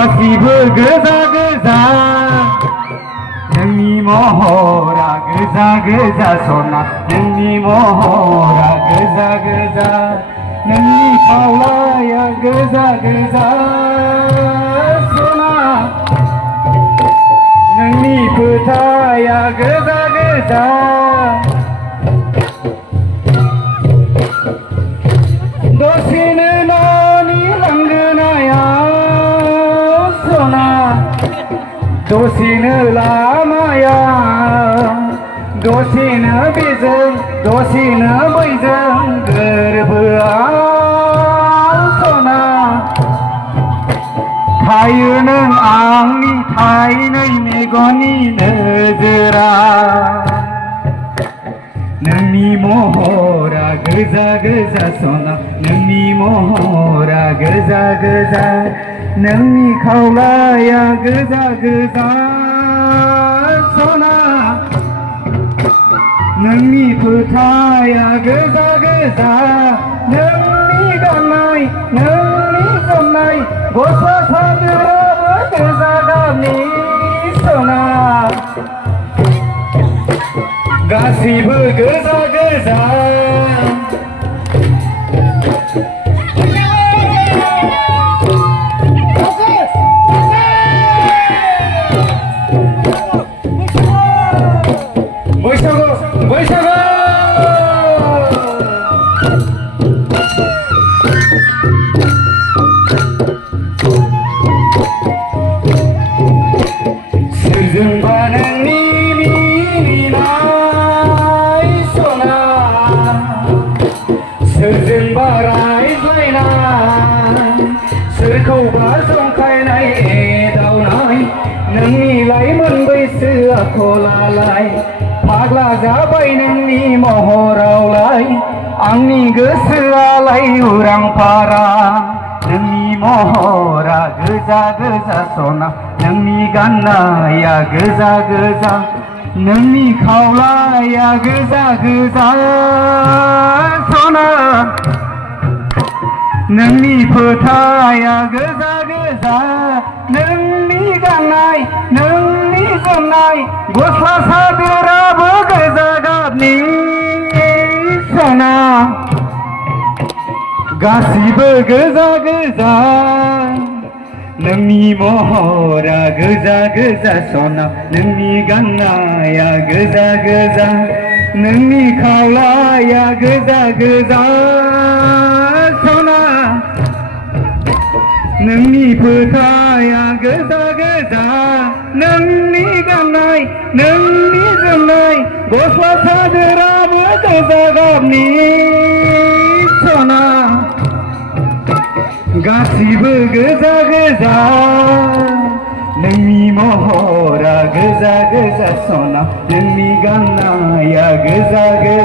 गासिबो गोजा गोजा नोंनि महरा गोजा गोजा सना नोंनि महरा गोजा गोजा नोंनि खावलाया गोजा गोजा सना नोंनि फोथाया गोजा गोजा दसेनो न'नि लांगोनायाव सना दसेनो लामाया दसेनो बेजों दसेनो बैजों गोरबोआव सना थायो नों आंनि थाइनै मेगननि नोजोरा नोंनि महरा गोजा गोजा सना नोंनि महरा गोजा गोजा नोंनि खावलाया गोजा गोजा सना नोंनि फोथाया गोजा गोजा नोंनि गाननाय नोंनि जोमनाय गस्ला सादोराबो गोजा गाबनि सना गासिबो गोजा गोजा बैसागु बैसागु सोरजोंबा नोंनि मिनिनाय सना सोरजोंबा रायज्लायनाय सोरखौबा जंखायनाय एदावनाय नोंनि लाइमोन बैसो आखलालाय फाग्ला जाबाय नोंनि महरावलाय आंनि गोसोआलाय उरां फारा नोंनि महरा गोजा गोजा सना नोंनि गाननाया गोजा गोजा नोंनि खावलाया गोजा गोजा सना नोंनि फोथाया गोजा गोजा नोंनि गाननाय नोंनि जोमनाय गस्ला सादोराबो गोजा गाबनि सना गासिबो गोजा गोजा नोंनि महरा गोजा गोजा सना नोंनि गाननाया गोजा गोजा नोंनि खावलाया गोजा गोजा सना नोंनि फोथाया गोजा गोजा नोंनि गाननाय नोंनि जोमनाय गस्ला सादोराबो गोजा गाबनि सना गासिबो गोजा गोजा नोंनि महरा गोजा गोजा सना नोंनि गाननाया गोजा गोजा